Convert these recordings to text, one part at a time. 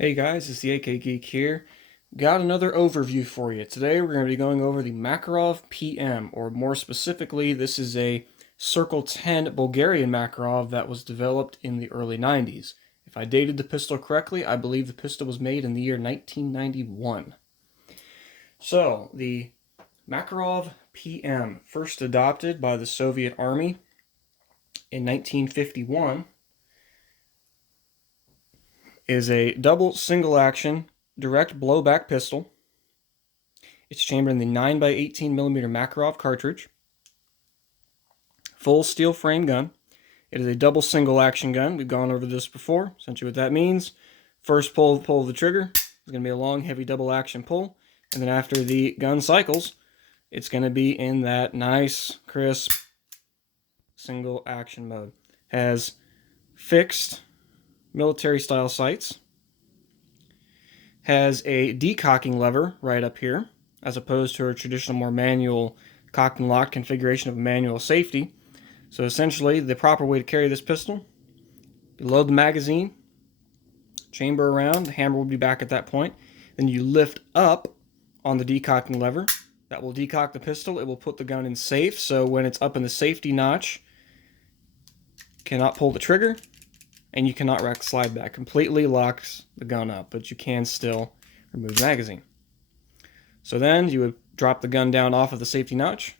Hey guys, it's the AK Geek here. Got another overview for you. Today we're going to be going over the Makarov PM, or more specifically, this is a Circle 10 Bulgarian Makarov that was developed in the early 90s. If I dated the pistol correctly, I believe the pistol was made in the year 1991. So, the Makarov PM, first adopted by the Soviet Army in 1951, is a double single action direct blowback pistol. It's chambered in the 9x18mm Makarov cartridge. Full steel frame gun. It is a double single action gun. We've gone over this before. Essentially what that means. First pull of the trigger is going to be a long, heavy double action pull. And then after the gun cycles, it's going to be in that nice, crisp, single action mode. Has fixed military style sights. Has a decocking lever right up here, as opposed to a traditional, more manual cocked and locked configuration of a manual safety. So essentially, the proper way to carry this pistol, you load the magazine, chamber around, the hammer will be back at that point. Then you lift up on the decocking lever. That will decock the pistol. It will put the gun in safe, so when it's up in the safety notch, cannot pull the trigger, and you cannot rack slide back. Completely locks the gun up, but you can still remove the magazine. So then you would drop the gun down off of the safety notch,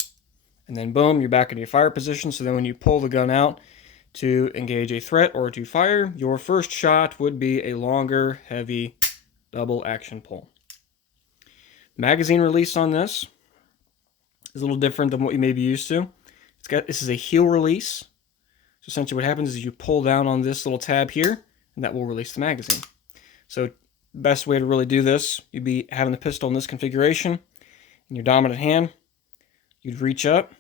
and then boom, you're back in your fire position. So then when you pull the gun out to engage a threat or to fire, your first shot would be a longer, heavy, double action pull. Magazine release on this is a little different than what you may be used to. This is a heel release. So essentially what happens is you pull down on this little tab here, and that will release the magazine. So best way to really do this, you'd be having the pistol in this configuration. In your dominant hand, you'd reach up,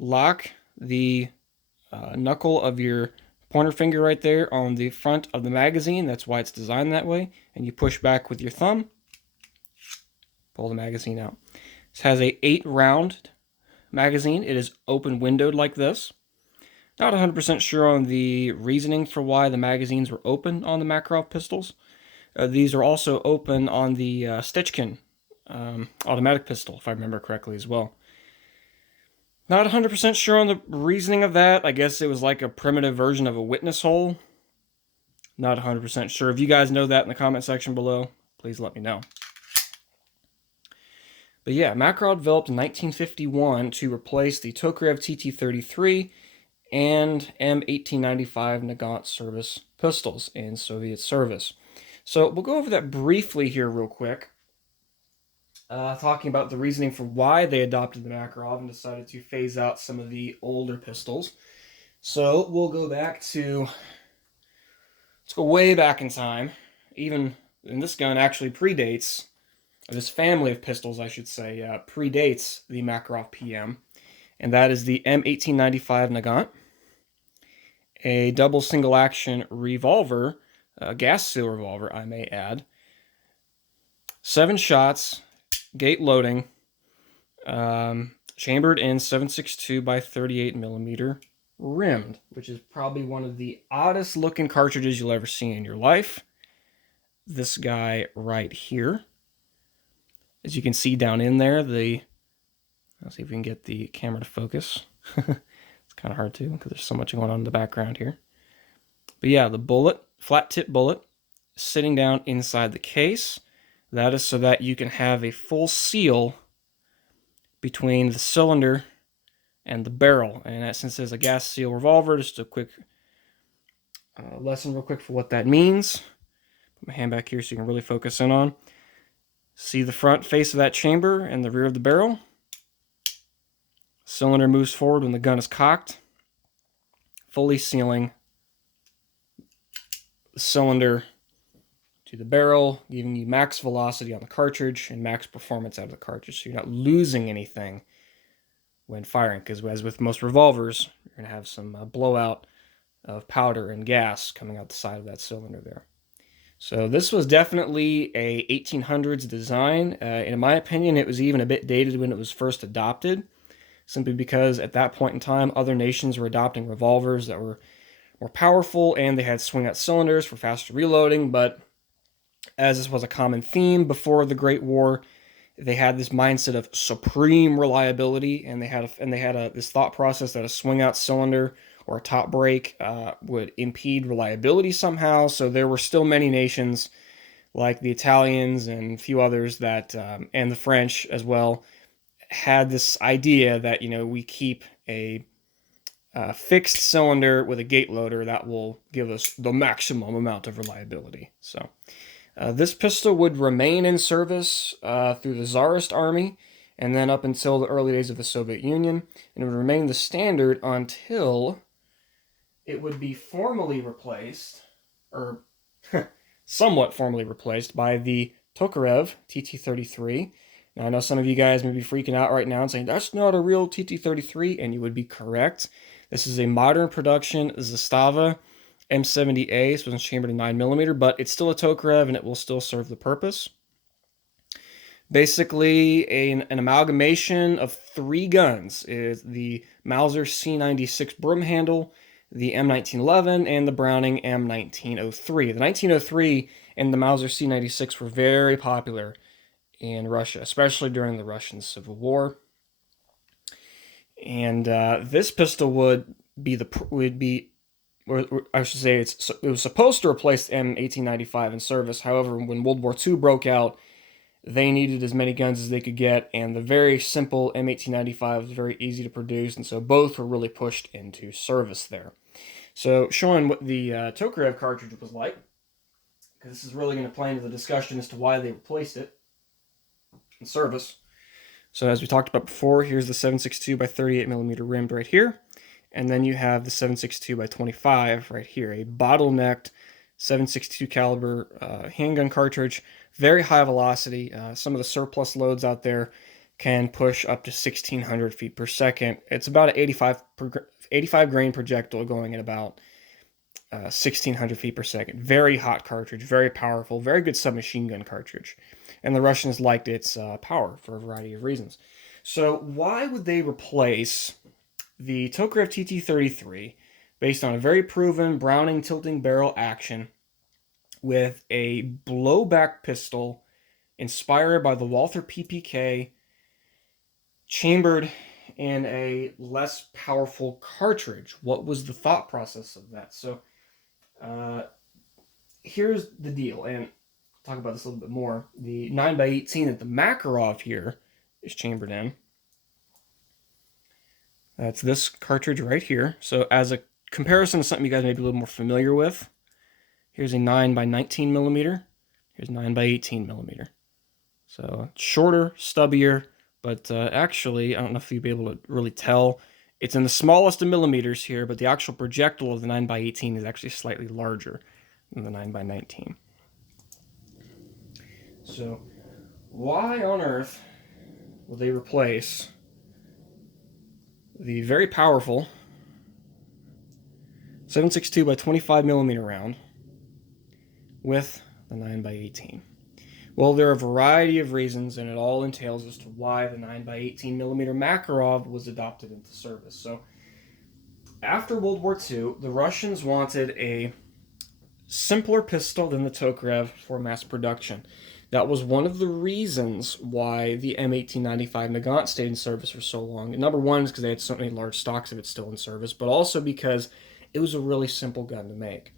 lock the knuckle of your pointer finger right there on the front of the magazine. That's why it's designed that way. And you push back with your thumb, pull the magazine out. This has a 8-round magazine. It is open windowed like this. Not 100% sure on the reasoning for why the magazines were open on the Makarov pistols. These are also open on the Stechkin automatic pistol, if I remember correctly as well. Not 100% sure on the reasoning of that. I guess it was like a primitive version of a witness hole. Not 100% sure. If you guys know that in the comment section below, please let me know. But yeah, Makarov developed in 1951 to replace the Tokarev TT-33 and M1895 Nagant service pistols in Soviet service. So we'll go over that briefly here real quick, talking about the reasoning for why they adopted the Makarov and decided to phase out some of the older pistols. So we'll go back to, let's go way back in time. Even, and this gun actually predates, or this family of pistols I should say, predates the Makarov PM. And that is the M1895 Nagant, a double single action revolver, a gas seal revolver, I may add. 7 shots, gate loading, chambered in 7.62 by 38mm rimmed, which is probably one of the oddest looking cartridges you'll ever see in your life. This guy right here. As you can see down in there, let's see if we can get the camera to focus. It's kind of hard to because there's so much going on in the background here. But yeah, the bullet, flat tip bullet, sitting down inside the case. That is so that you can have a full seal between the cylinder and the barrel. And that, since it's a gas seal revolver, just a quick lesson real quick for what that means. Put my hand back here so you can really focus in on. See the front face of that chamber and the rear of the barrel. Cylinder moves forward when the gun is cocked, fully sealing the cylinder to the barrel, giving you max velocity on the cartridge and max performance out of the cartridge, so you're not losing anything when firing, because as with most revolvers, you're going to have some blowout of powder and gas coming out the side of that cylinder there. So this was definitely a 1800s design. In my opinion, it was even a bit dated when it was first adopted, simply because at that point in time, other nations were adopting revolvers that were more powerful and they had swing-out cylinders for faster reloading, but as this was a common theme before the Great War. They had this mindset of supreme reliability, and they had this thought process that a swing-out cylinder or a top brake would impede reliability somehow. So there were still many nations, like the Italians and a few others and the French as well, had this idea that we keep a fixed cylinder with a gate loader that will give us the maximum amount of reliability. So this pistol would remain in service through the Tsarist army and then up until the early days of the Soviet Union, and it would remain the standard until it would be formally replaced, or somewhat formally replaced, by the Tokarev TT-33. Now, I know some of you guys may be freaking out right now and saying, that's not a real TT-33, and you would be correct. This is a modern production Zastava M70A. This was chambered in 9mm, but it's still a Tokarev, and it will still serve the purpose. Basically, an amalgamation of 3 guns is the Mauser C96 broom handle, the M1911, and the Browning M1903. The 1903 and the Mauser C96 were very popular in Russia, especially during the Russian Civil War. And this pistol would be, or I should say, it was supposed to replace the M1895 in service. However, when World War II broke out, they needed as many guns as they could get, and the very simple M1895 was very easy to produce, and so both were really pushed into service there. So showing what the Tokarev cartridge was like, because this is really going to play into the discussion as to why they replaced it in service. So as we talked about before, here's the 7.62 by 38mm rimmed right here, and then you have the 7.62 by 25 right here, a bottlenecked 7.62 caliber handgun cartridge. Very high velocity. Some of the surplus loads out there can push up to 1,600 feet per second. It's about an 85 grain projectile going at about 1,600 feet per second. Very hot cartridge, very powerful, very good submachine gun cartridge. And the Russians liked its power for a variety of reasons. So why would they replace the Tokarev TT-33 based on a very proven Browning tilting barrel action with a blowback pistol inspired by the Walther PPK, chambered in a less powerful cartridge? What was the thought process of that? So here's the deal, and I'll talk about this a little bit more. The 9x18 that the Makarov here is chambered in, that's this cartridge right here. So as a comparison to something you guys may be a little more familiar with, here's a 9x19mm. Here's 9x18mm. So shorter, stubbier, but actually, I don't know if you'll be able to really tell. It's in the smallest of millimeters here, but the actual projectile of the 9x18 is actually slightly larger than the 9x19. So why on earth will they replace the very powerful 7.62 by 25mm round with the 9x18? Well, there are a variety of reasons, and it all entails as to why the 9x18mm Makarov was adopted into service. So after World War II, the Russians wanted a simpler pistol than the Tokarev for mass production. That was one of the reasons why the M1895 Nagant stayed in service for so long. And number one is because they had so many large stocks of it still in service, but also because it was a really simple gun to make.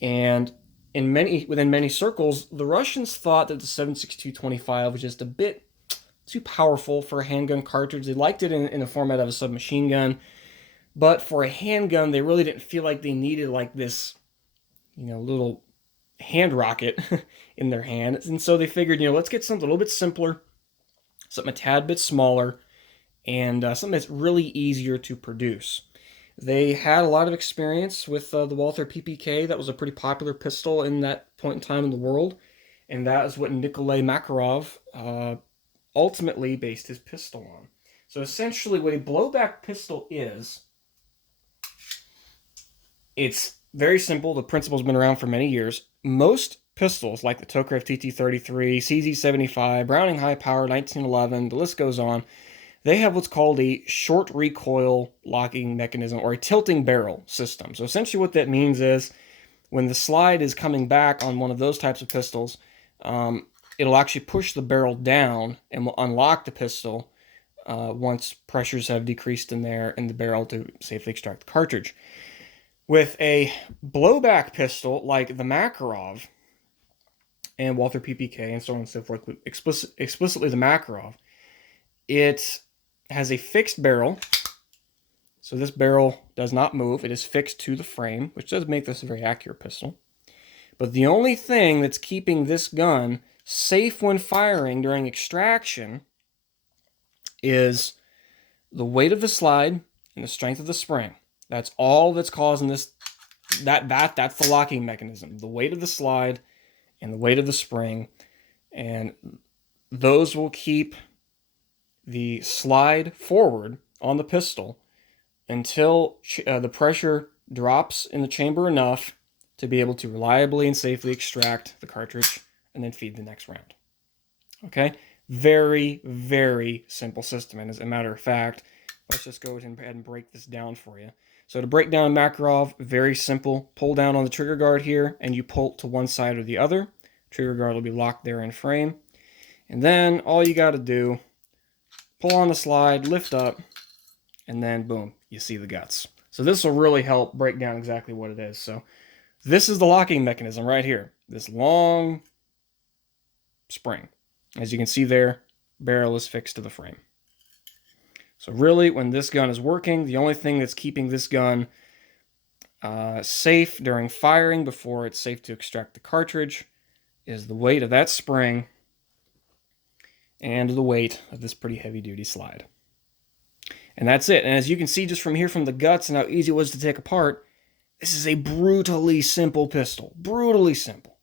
And within many circles, the Russians thought that the 7.62-25 was just a bit too powerful for a handgun cartridge. They liked it in the format of a submachine gun, but for a handgun, they really didn't feel like they needed like this, little hand rocket in their hand. And so they figured, let's get something a little bit simpler, something a tad bit smaller, and something that's really easier to produce. They had a lot of experience with the Walther PPK. That was a pretty popular pistol in that point in time in the world, and that is what Nikolai Makarov ultimately based his pistol on. So essentially what a blowback pistol is, it's very simple. The principle's been around for many years. Most pistols, like the Tokarev TT-33, CZ-75, Browning High Power 1911, the list goes on, they have what's called a short recoil locking mechanism, or a tilting barrel system. So essentially what that means is when the slide is coming back on one of those types of pistols, it'll actually push the barrel down and will unlock the pistol once pressures have decreased in the barrel to safely extract the cartridge. With a blowback pistol like the Makarov and Walther PPK and so on and so forth, explicitly the Makarov, it has a fixed barrel. So this barrel does not move. It is fixed to the frame, which does make this a very accurate pistol. But the only thing that's keeping this gun safe when firing during extraction is the weight of the slide and the strength of the spring. That's all that's causing this. That's the locking mechanism. The weight of the slide and the weight of the spring. And those will keep the slide forward on the pistol until the pressure drops in the chamber enough to be able to reliably and safely extract the cartridge and then feed the next round. Okay? Very, very simple system. And as a matter of fact, let's just go ahead and break this down for you. So to break down Makarov, very simple. Pull down on the trigger guard here, and you pull to one side or the other. Trigger guard will be locked there in frame. And then all you got to do, pull on the slide, lift up, and then boom, you see the guts. So this will really help break down exactly what it is. So this is the locking mechanism right here. This long spring. As you can see there, barrel is fixed to the frame. So really, when this gun is working, the only thing that's keeping this gun safe during firing before it's safe to extract the cartridge is the weight of that spring and the weight of this pretty heavy-duty slide. And that's it. And as you can see just from here from the guts and how easy it was to take apart, this is a brutally simple pistol. Brutally simple.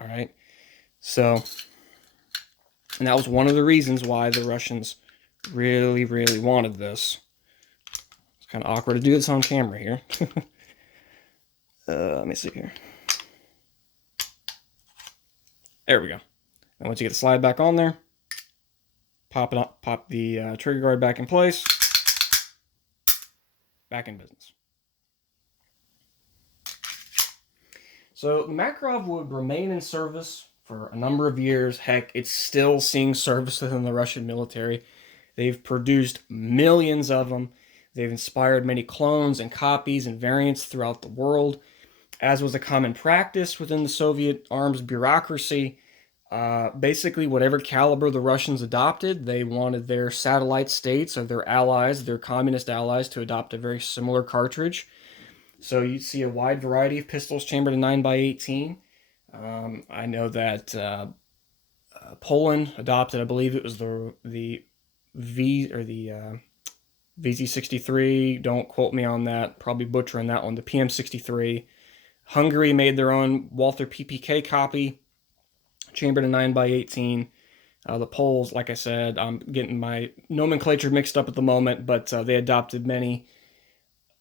All right? So, and that was one of the reasons why the Russians really, really wanted this. It's kind of awkward to do this on camera here. Let me see here. There we go. And once you get the slide back on there, pop it up, pop the trigger guard back in place. Back in business. So the Makarov would remain in service for a number of years. Heck, it's still seeing service within the Russian military. They've produced millions of them. They've inspired many clones and copies and variants throughout the world. As was a common practice within the Soviet arms bureaucracy, basically whatever caliber the Russians adopted, they wanted their satellite states or their allies, their communist allies, to adopt a very similar cartridge. So you see a wide variety of pistols chambered in 9x18. I know that Poland adopted, I believe it was the VZ63. Don't quote me on that. Probably butchering that one. The PM63. Hungary made their own Walther PPK copy, chambered in 9x18. The Poles, like I said, I'm getting my nomenclature mixed up at the moment, but they adopted many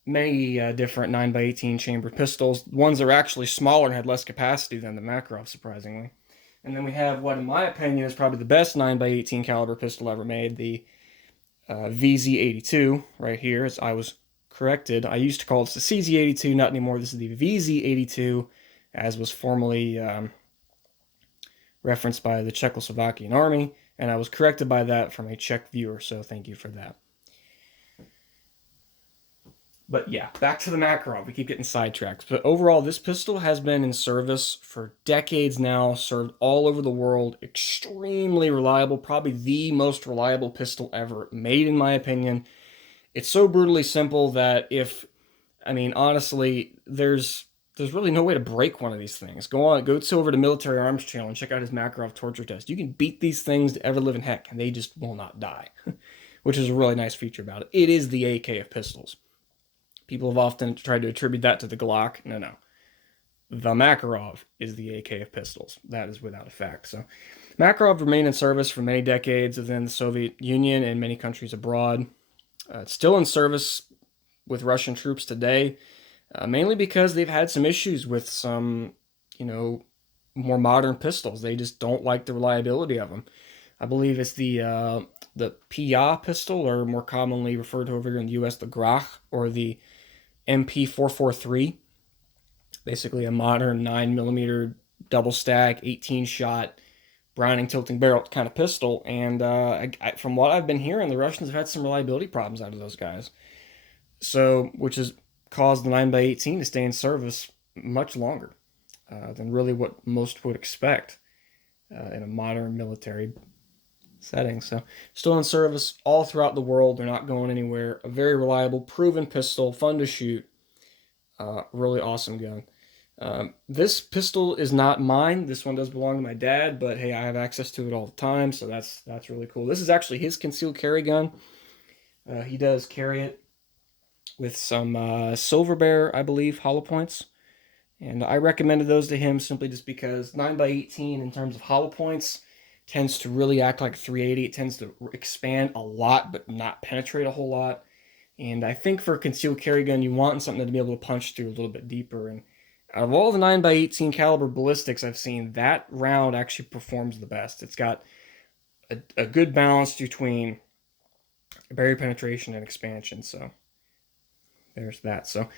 different 9x18 chambered pistols. Ones that are actually smaller and had less capacity than the Makarov, surprisingly. And then we have what, in my opinion, is probably the best 9x18 caliber pistol ever made, the VZ82, right here, as I was corrected. I used to call this the CZ82, not anymore. This is the VZ82, as was formerly referenced by the Czechoslovakian army, and I was corrected by that from a Czech viewer, so thank you for that. But yeah, back to the Makarov. We keep getting sidetracked. But overall, this pistol has been in service for decades now, served all over the world, extremely reliable, probably the most reliable pistol ever made, in my opinion. It's so brutally simple that honestly, there's really no way to break one of these things. Go over to Military Arms Channel and check out his Makarov torture test. You can beat these things to ever living heck, and they just will not die, which is a really nice feature about it. It is the AK of pistols. People have often tried to attribute that to the Glock. No. The Makarov is the AK of pistols. That is without a fact. So, Makarov remained in service for many decades within the Soviet Union and many countries abroad. It's still in service with Russian troops today, mainly because they've had some issues with some, more modern pistols. They just don't like the reliability of them. I believe it's the PIA pistol, or more commonly referred to over here in the U.S., the Grach, or the MP443. Basically a modern 9mm double stack, 18 shot, Browning tilting barrel kind of pistol. And from what I've been hearing, the Russians have had some reliability problems out of those guys. So, which has caused the 9x18 to stay in service much longer than really what most would expect in a modern military setting. So, still in service all throughout the world. They're not going anywhere. A very reliable, proven pistol, fun to shoot. Really awesome gun. This pistol is not mine. This one does belong to my dad, but hey, I have access to it all the time, so that's really cool. This is actually his concealed carry gun. He does carry it with some Silver Bear, I believe, hollow points. And I recommended those to him simply just because 9x18 in terms of hollow points tends to really act like 380. It tends to expand a lot but not penetrate a whole lot. And I think for a concealed carry gun, you want something to be able to punch through a little bit deeper. And out of all the 9x18 caliber ballistics I've seen, that round actually performs the best. It's got a good balance between barrier penetration and expansion. So there's that. So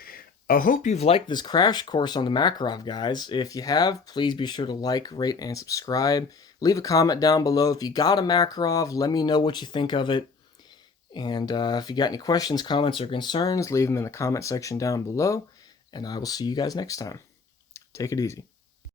I hope you've liked this crash course on the Makarov, guys. If you have, please be sure to like, rate, and subscribe. Leave a comment down below. If you got a Makarov, let me know what you think of it. And if you got any questions, comments, or concerns, leave them in the comment section down below. And I will see you guys next time. Take it easy.